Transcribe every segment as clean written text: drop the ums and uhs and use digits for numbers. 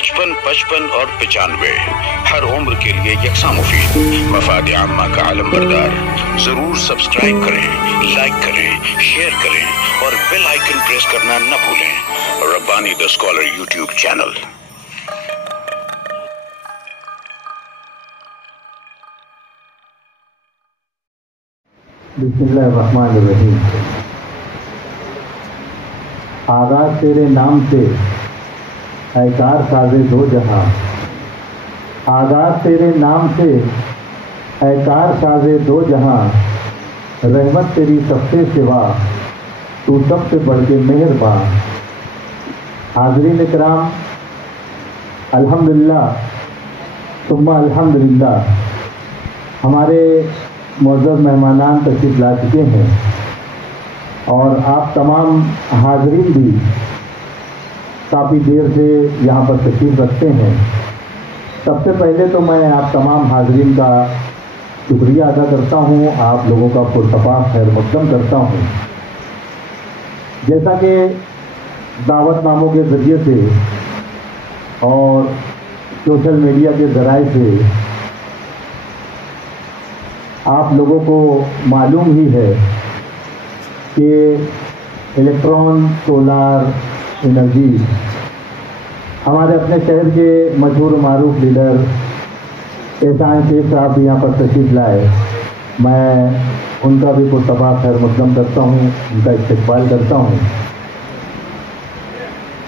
55 55 اور 95 ہر عمر کے لیے یکساں مفید، مفاد عامہ کا علم بردار۔ ضرور سبسکرائب کریں، لائک کریں، شیئر کریں اور بیل آئیکن پریس کرنا نہ بھولیں۔ Rabbani the scholar YouTube channel. بسم اللہ الرحمن الرحیم۔ آغاز تیرے نام سے اے کار ساز دو جہاں، آغاز تیرے نام سے اے کار ساز دو جہاں، رحمت تیری سب سے سوا تو سب سے بڑھ کے مہربان۔ حاضرین اکرام، الحمدللہ ثم الحمدللہ، ہمارے معزز مہمانان تشریف لا چکے ہیں اور آپ تمام حاضرین بھی کافی دیر سے یہاں پر تشریف رکھتے ہیں۔ سب سے پہلے تو میں آپ تمام حاضرین کا شکریہ ادا کرتا ہوں، آپ لوگوں کا پرتپاک خیر مقدم کرتا ہوں۔ جیسا کہ دعوت ناموں کے ذریعے سے اور سوشل میڈیا کے ذرائع سے آپ لوگوں کو معلوم ہی ہے کہ الیکٹران سولار انرجی ہمارے اپنے شہر کے مشہور و معروف لیڈر احسان شیخ صاحب بھی یہاں پر تشریف لائے۔ میں ان کا بھی پرتپاک خیر مقدم کرتا ہوں، ان کا استقبال کرتا ہوں،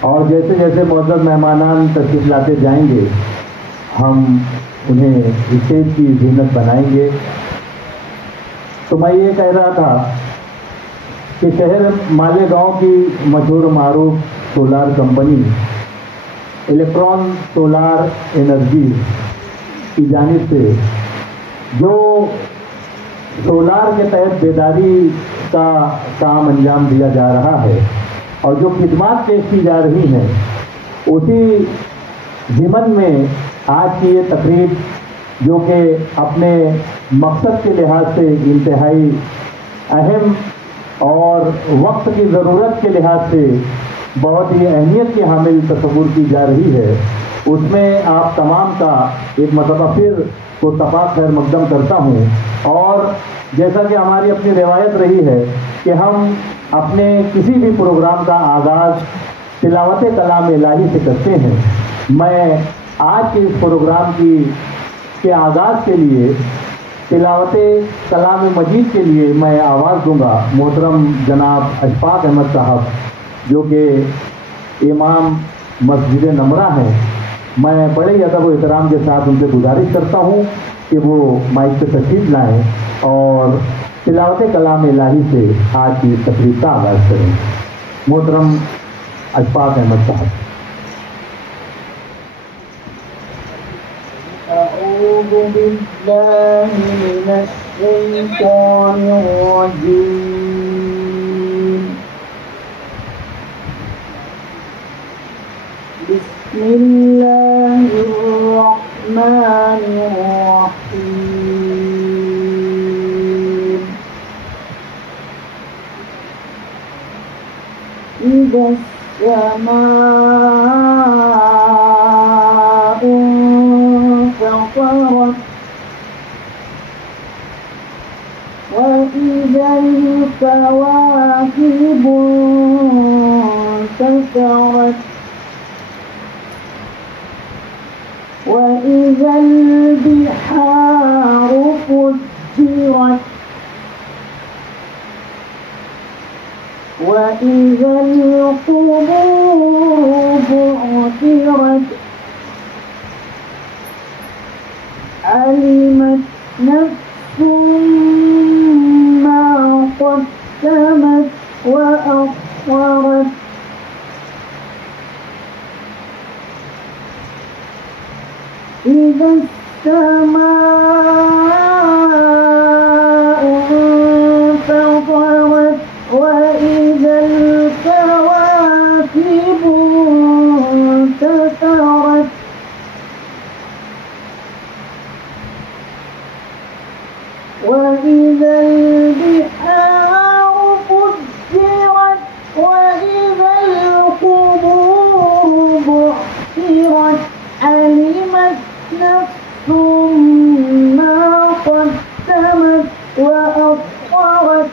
اور جیسے جیسے معزز مہمانان تشریف لاتے جائیں گے ہم انہیں اسٹیج کی زینت بنائیں گے۔ تو میں یہ کہہ رہا تھا کہ شہر مالیگاؤں کی مشہور و معروف solar company electron solar energy کی جانب سے جو سولار کے تحت بیداری کا کام انجام دیا جا رہا ہے اور جو خدمات پیش کی جا رہی ہیں، اسی ضمن میں آج کی یہ تقریب جو کہ اپنے مقصد کے لحاظ سے انتہائی اہم اور وقت کی ضرورت کے لحاظ سے بہت ہی اہمیت کی حامل تصور کی جا رہی ہے، اس میں آپ تمام کا ایک مرتبہ پھر پرتپاک خیر مقدم کرتا ہوں۔ اور جیسا کہ ہماری اپنی روایت رہی ہے کہ ہم اپنے کسی بھی پروگرام کا آغاز تلاوت کلام الہی سے کرتے ہیں، میں آج کے اس پروگرام کے آغاز کے لیے تلاوت کلام مجید کے لیے میں آواز دوں گا محترم جناب اشفاق احمد صاحب جو کہ امام مسجد نمرہ ہیں۔ میں بڑے ہی ادب و احترام کے ساتھ ان سے گزارش کرتا ہوں کہ وہ مائک پہ تشریف لائیں اور تلاوت کلام الہی سے آج کی تقریب کا آغاز کریں۔ محترم اشفاق احمد صاحب۔ أعوذ بالله من الشيطان الرجيم، بسم الله الرحمن الرحيم، إذا السماء انفطرت وإذا الكواكب انتثرت وإذا البحار فجرت وإذا القبور بعثرت علمت نفس ما قدمت وأخرت إذا السماء انفطرت وإذا الكواكب انتثرت وإذا البحار فجرت وإذا القبور بعثرت نفس ما قدمت وأخرت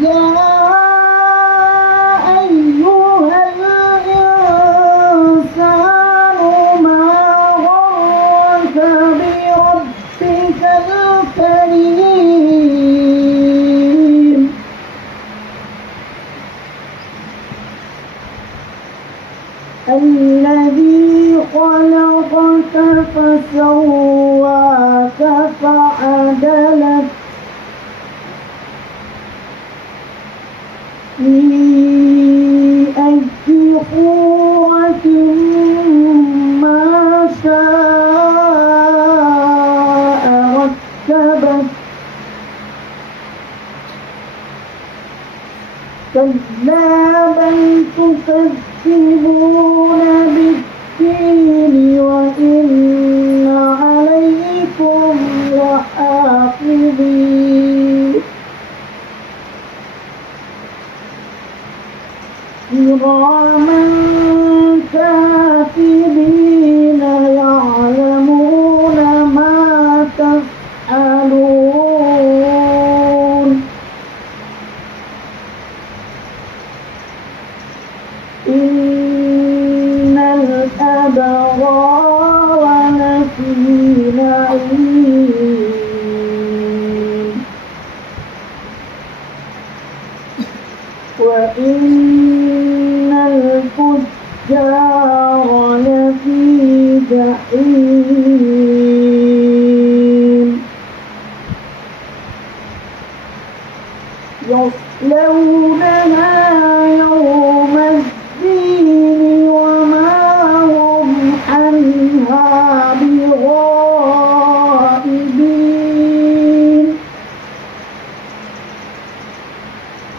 يا أيها الإنسان ما غرك بربك الكريم الذي خلقك فسواك فعدلك في أي صورة ما شاء ركبك كلا بل تكذبون بالدين وإن عليكم لحافظين كراما كاتبين يعلمون ما تفعلون إن الأبرار لفي نعيم وإن الفجار لفي جحيم يصلونها يوم الدين وما هم عنها بغائبين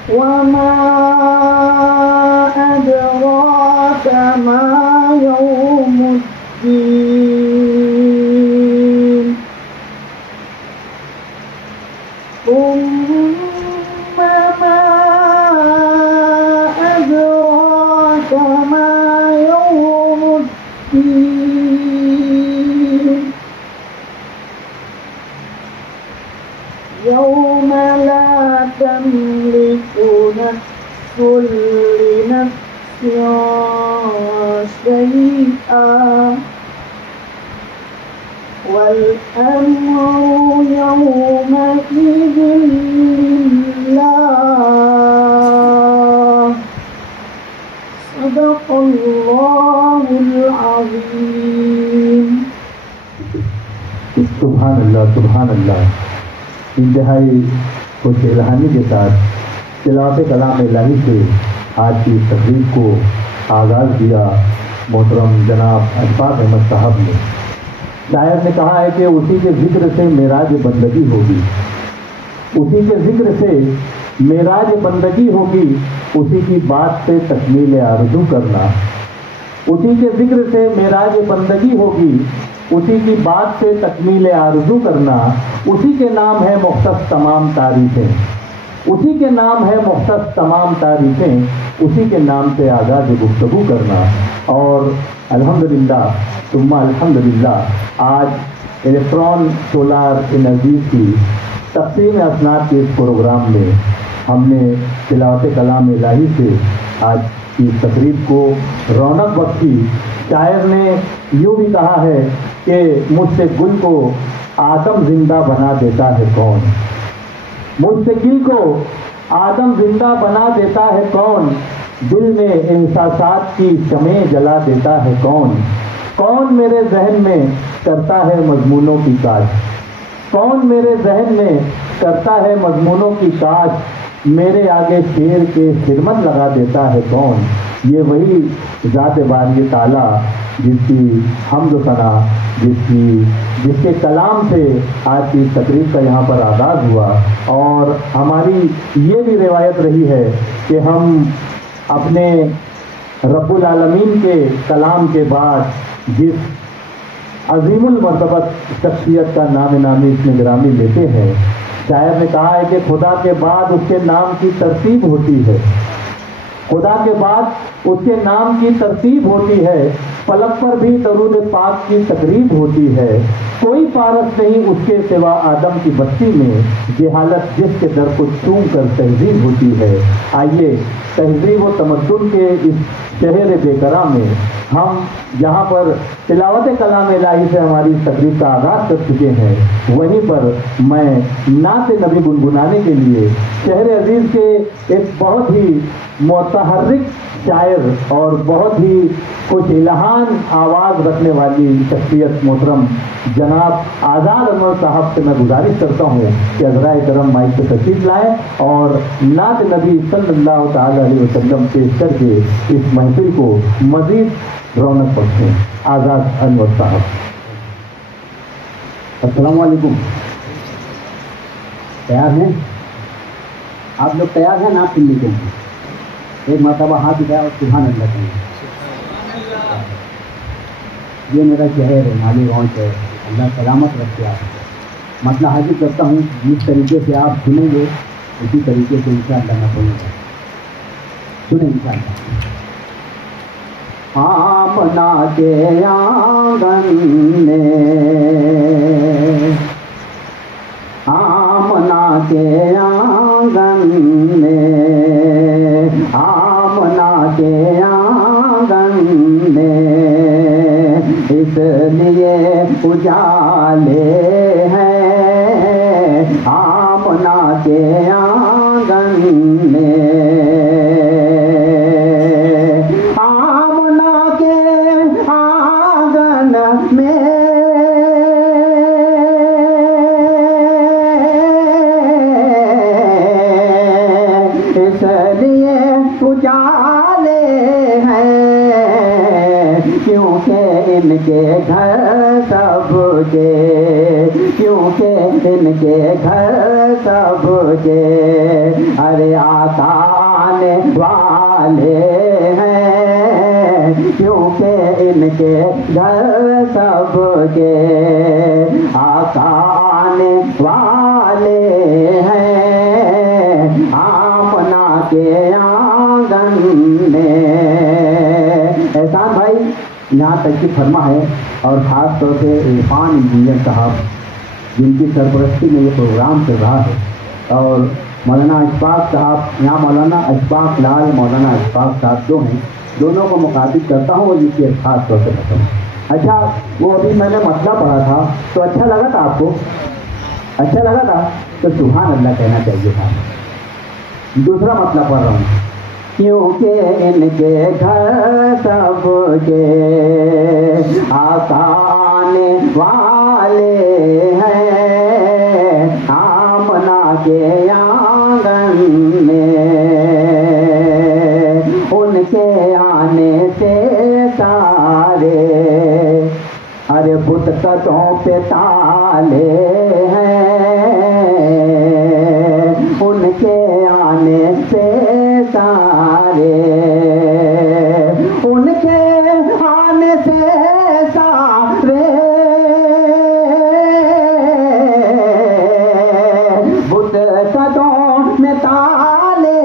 وما أدراك ما يوم الدين ثم ما أدراك ما يوم الدين يوم لا تملك نفس لنفس شيئا والأمر يومئذ لله صدق الله العظيم. سبحان اللہ سبحان اللہ. انتہائی خوش الہانی کے ساتھ تلاوت کلام الہی سے آج کی تقریب کو آغاز کیا محترم جناب اشفاق احمد صاحب نے. شاعر نے کہا ہے کہ اسی کے ذکر سے معراج بندگی ہوگی، اسی کے ذکر سے معراج بندگی ہوگی، اسی کی بات سے تکمیل آرزو کرنا. اسی کے ذکر سے معراج بندگی ہوگی، اسی کی بات سے تکمیل آرزو کرنا. اسی کے نام ہے مختص تمام تعریفیں، اسی کے نام ہے مختص تمام تعریفیں، اسی کے نام سے آغاز گفتگو کرنا. اور الحمدللہ ثم الحمدللہ آج الیکٹران سولار انرجی کی تقسیم اسناد کے اس پروگرام میں ہم نے تلاوت کلام الہی سے آج کی تقریب کو رونق بخشی. شاعر نے یوں بھی کہا ہے کہ مجھ سے گل کو آدم زندہ بنا دیتا ہے کون، مجھ سے گل کو آدم زندہ بنا دیتا ہے کون، دل میں احساسات کی شمع جلا دیتا ہے کون، کون میرے ذہن میں کرتا ہے مضمونوں کی کاج، کون میرے ذہن میں کرتا ہے مضمونوں کی کاج، میرے آگے شیر کے خدمت لگا دیتا ہے کون. یہ وہی ذات باری تعالیٰ جس کی حمد و ثنا، جس کے کلام سے آج کی تقریب کا یہاں پر آغاز ہوا. اور ہماری یہ بھی روایت رہی ہے کہ ہم اپنے رب العالمین کے کلام کے بعد جس عظیم المرتبت شخصیت کا نام نامی اس میں گرامی لیتے ہیں شاعر نے کہا ہے کہ خدا کے بعد اس کے نام کی ترتیب ہوتی ہے، خدا کے بعد اس کے نام کی ترتیب ہوتی ہے، فلک پر بھی درود پاک کی تقریب ہوتی ہے، کوئی پارس نہیں اس کے سوا آدم کی بستی میں، جہالت جس کے در کو چوم کر تہذیب ہوتی ہے۔ آئیے تہذیب و تمدن کے اس شہر بے کرا میں ہم جہاں پر تلاوت کلام الہی سے ہماری تقریب کا آغاز کر چکے ہیں، وہیں پر میں نعت نبی گنگنانے کے لیے شہر عزیز کے ایک بہت ہی متحرک شاعر اور بہت ہی کچھ الہان آواز رکھنے والی شخصیت محترم جناب آزاد انور صاحب سے میں گزارش کرتا ہوں کہ حضرائے کرم مائک سے تشریف لائیں اور نعت نبی صلی اللہ تعالی علیہ وسلم پیش کر کے اس محفل کو مزید رونق بخشیں۔ آزاد انور صاحب، السلام علیکم۔ تیار ہیں آپ لوگ؟ تیار ہیں نا سننے کے لیے؟ ایک مرتبہ ہاتھ اٹھایا اور سبحان اللہ کہیں۔ یہ میرا شہر ہے، مالی گاؤں شہر، اللہ سلامت رکھے آپ۔ مسئلہ حاضر کرتا ہوں، جس طریقے سے آپ سنیں گے اسی طریقے سے انشاءاللہ میں پڑھوں گا، سنیں انشاءاللہ۔ آمنا کے آنگن میں، آمنا کے آنگن میں، آمنا کے آنگن میں اس لیے اجالے ہیں، آمنا کے آنگن میں، آمنا کے آنگن میں اس لیے اجالے ہیں، کیونکہ ان کے گھر سب کے، کیونکہ ان کے گھر سب کے ارے آقا آنے والے ہیں، کیونکہ ان کے گھر سب کے آقا آنے والے ہیں، آمنا کے آنگن میں۔ احسان بھائی یہاں تشریف فرما ہے، اور خاص طور سے عرفان انجینئر صاحب جن کی سرپرستی میں یہ پروگرام چل رہا ہے، اور مولانا اشفاق صاحب، یہاں مولانا اشفاق لال، مولانا اشفاق صاحب جو ہیں، دونوں کو مخاطب کرتا ہوں اور جس کی خاص طور سے کرتا ہوں۔ اچھا، وہ ابھی میں نے مسئلہ پڑھا تھا تو اچھا لگا تھا آپ کو؟ اچھا لگا تھا تو سبحان اللہ کہنا چاہیے تھا۔ دوسرا مسئلہ پڑھ رہا ہوں، کیونکہ ان کے گھر سب کے آقا آنے والے ہیں، آمنا کے آنگن میں ان کے آنے سے سارے ارے بت قدوں پہ تالے ہیں، ان کے آنے سے سارے، ان کے آنے سے سارے بت قدوں میں تالے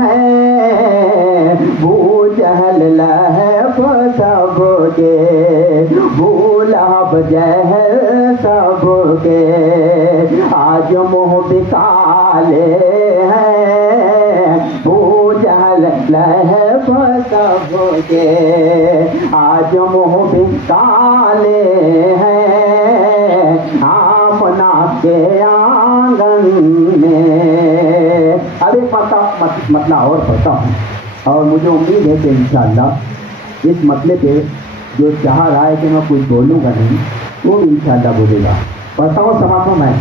ہیں، بو جہل لہب سب کے، بو لہب جہل سب کے آج منہ بکالے ہیں، بو جہل لہب سب کے آج منہ بکالے ہیں، آمنا کے آنگن میں۔ اب ایک مطلب اور پڑھتا ہوں، اور مجھے امید ہے کہ انشاءاللہ اس مسئلے پہ جو چاہ رہا ہے کہ میں کچھ بولوں گا نہیں، وہ بھی انشاءاللہ بولے گا۔ پڑھتا ہوں، سماتا میں۔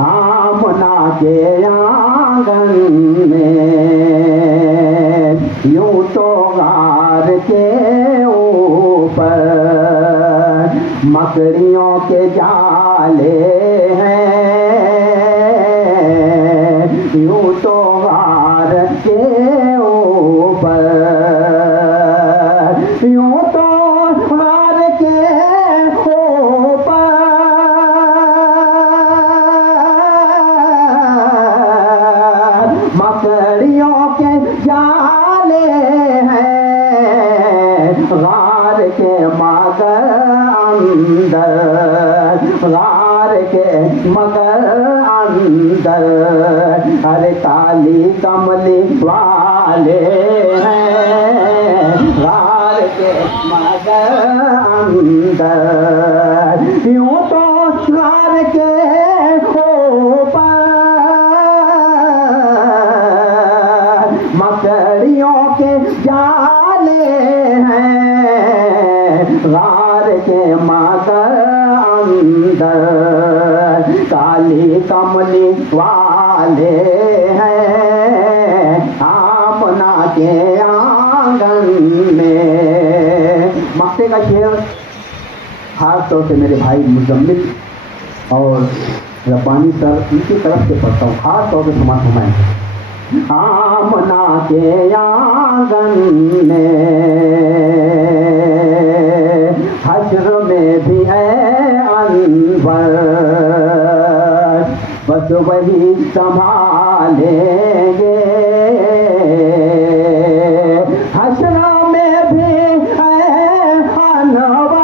آمنا کے آنگن میں یوں تو غار کے اوپر مکڑیوں کے جالے ہیں، یوں تو غار کے اوپر، یوں تو غار کے اوپر کے مگر اندر، غار کے مگر اندر، ارے کالی کملی والے ہیں غار کے مگر اندر، یوں تو غار کے اوپر مکڑیوں کے جالے ہیں، غار کے مگر اندر کالی کملی والے ہیں، آمنہ کے آنگن میں۔ مقطع کا شعر خاص طور سے میرے بھائی مزمل اور ربانی سر ان کی طرف سے پڑھتا ہوں، خاص طور سے سماعت فرمائیں۔ آمنہ کے آنگن میں حشر میں بھی ہے انور، بس وہی سنبھالیں گے، حشر میں بھی ہے انور،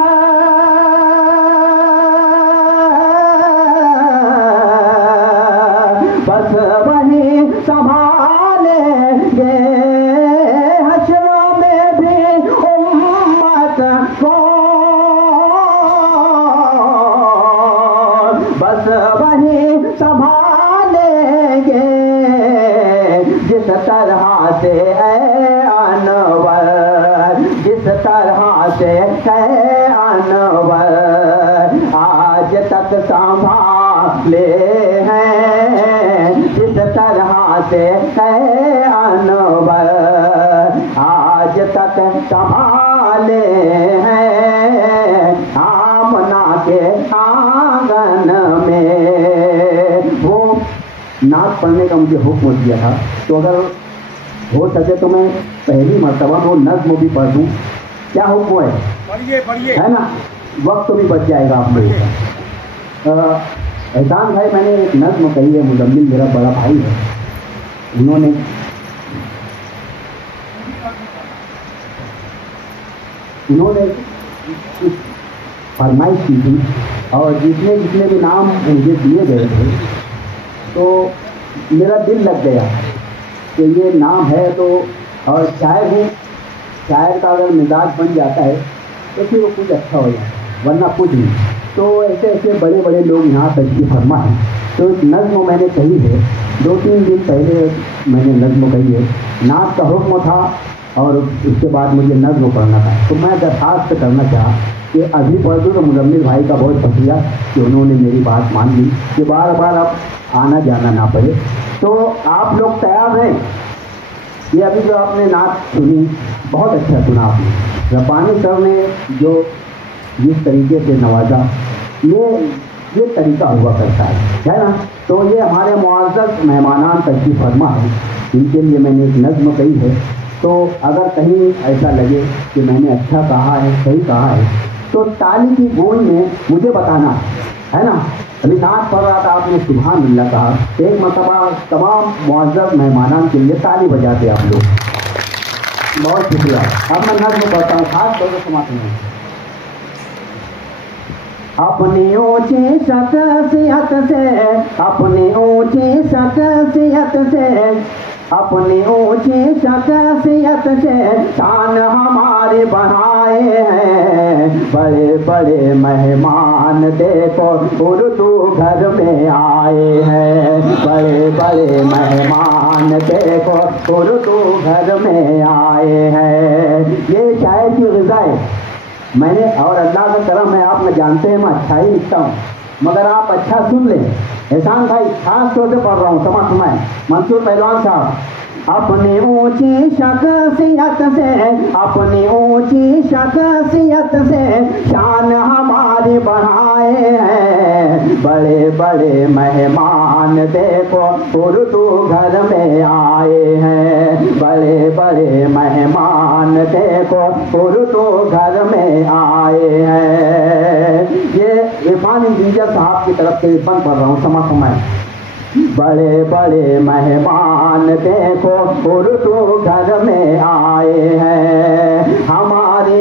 بس وہی سنبھالیں گے، حشر میں بھی امت کو بس وہی سنبھالیں گے، جس طرح سے اے انور، جس طرح سے اے انور آج تک سنبھالے ہیں، جس طرح سے اے انور آج تک سنبھالے ہیں، آمنہ کے آنگن میں۔ وہ نعت پڑھنے کا مجھے حکم دیا تھا، تو اگر ہو سکے تو میں پہلی مرتبہ وہ نظم بھی پڑھ دوں، کیا حکم ہے؟ پڑھیے ہے نا، وقت بھی بچ جائے گا آپ لوگوں کا۔ احسان بھائی میں نے ایک نظم کہی ہے، مزمل میرا بڑا بھائی ہے، انہوں نے فرمائش کی تھی، اور جتنے بھی نام مجھے دیے گئے تھے تو میرا دل لگ گیا کہ یہ نام ہے تو، اور شاعر ہوں، شاعر کا اگر مزاج بن جاتا ہے تو پھر وہ کچھ اچھا ہو جاتا ہے، ورنہ کچھ نہیں۔ تو ایسے ایسے بڑے بڑے لوگ یہاں تشریف فرما ہیں، تو ایک نظم میں نے کہی ہے، 2-3 دن پہلے میں نے نظم کہی ہے، نعت کا حکم تھا اور اس کے بعد مجھے نظم پڑھنا تھا، تو میں درخواست کرنا چاہا کہ ابھی پڑھ دوں، تو مزمل بھائی کا بہت شکریہ کہ انہوں نے میری بات مان لی کہ بار بار اب آنا جانا نہ پڑے۔ تو آپ لوگ تیار ہیں؟ یہ ابھی جو آپ نے نعت سنی بہت اچھا سنا آپ نے، ربانی سر نے جو جس طریقے سے نوازا، یہ طریقہ ہوا کرتا ہے نا۔ تو یہ ہمارے معزز مہمانان تشریف فرما ہے، ان کے لیے میں نے ایک نظم کہی ہے، تو اگر کہیں ایسا لگے کہ میں نے اچھا کہا ہے، صحیح کہا ہے، تو تالی کی گونج میں مجھے بتانا ہے نا۔ ابھی نعت پڑھ رہا تھا، آپ نے سبحان اللہ کہا، ایک مرتبہ تمام معزز مہمانان کے لیے تالی بجاتے آپ لوگ، بہت شکریہ۔ اب میں نظم پڑھتا ہوں، خاص طور سے سماعت میں۔ اپنی اونچی شخصیت سے، اپنی اونچی شخصیت سے، اپنی اونچی شخصیت سے شان ہماری بڑھائے ہیں، بڑے بڑے مہمان دیکھو اردو گھر میں آئے ہیں، بڑے بڑے مہمان دیکھو اردو گھر میں آئے ہیں۔ یہ شاعر کی غذا ہے، میں نے، اور اللہ کا کرم ہے، آپ میں جانتے ہیں میں اچھا ہی لکھتا ہوں، مگر آپ اچھا سن لیں۔ احسان بھائی خاص طور سے پڑھ رہا ہوں، سمائیں منصور پہلوان صاحب۔ اپنی اونچی شخصیت سے، اپنی اونچی شخصیت سے شان ہماری بڑھائے ہیں، بڑے بڑے مہمان دیکھو اردو گھر میں آئے ہیں، بڑے بڑے مہمان دیکھو اردو گھر میں آئے ہیں۔ یہ عرفان انجینئر صاحب کی طرف سے بند پڑھ رہا ہوں، سمائیں۔ بڑے بڑے مہمان دیکھو اردو گھر میں آئے ہیں، ہماری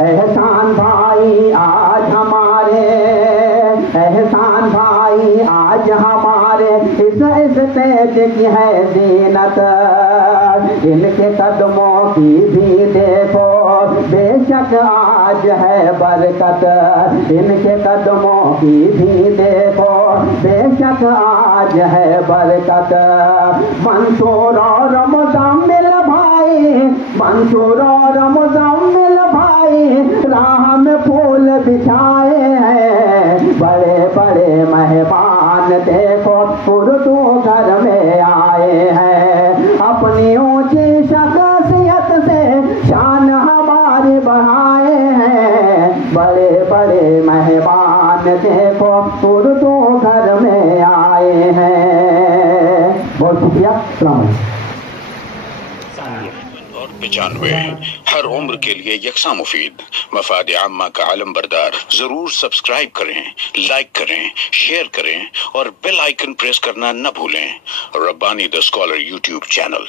احسان بھائی آج ہمارے، احسان بھائی آج ہمارے اس اسٹیج کی ہے زینت، ان کے قدموں کی بھی دیکھو بے شک آج ہے برکت، ان کے قدموں کی بھی دیکھو بے شک آج ہے برکت۔ منصور اور مزمل بھائی، منصور اور مزمل بھائی راہ میں پھول بچھائے ہیں، بڑے بڑے مہمان دیکھو اردو گھر میں آئے ہیں، اپنی اونچی شخصیت سے شان ہماری بڑھائے ہیں، بڑے بڑے مہمان دیکھو اردو گھر میں آئے ہیں۔ بہت شکریہ، السلام علیکم۔ اور 95 ہر عمر کے لیے یکساں مفید، مفاد عامہ کا علم بردار۔ ضرور سبسکرائب کریں، لائک کریں، شیئر کریں اور بیل آئیکن پریس کرنا نہ بھولیں۔ Rabbani the scholar YouTube channel.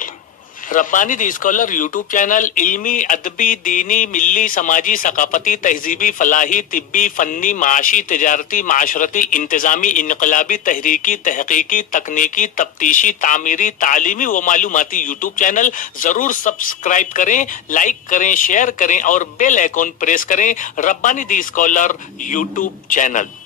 Rabbani the scholar YouTube channel علمی، ادبی، دینی، ملی، سماجی، ثقافتی، تہذیبی، فلاحی، طبی، فنی، معاشی، تجارتی، معاشرتی، انتظامی، انقلابی، تحریکی، تحقیقی، تکنیکی، تفتیشی، تعمیری، تعلیمی و معلوماتی یوٹیوب چینل۔ ضرور سبسکرائب کریں، لائک کریں، شیئر کریں اور بیل آئیکن پریس کریں۔ ربانی دی اسکالر یوٹیوب چینل۔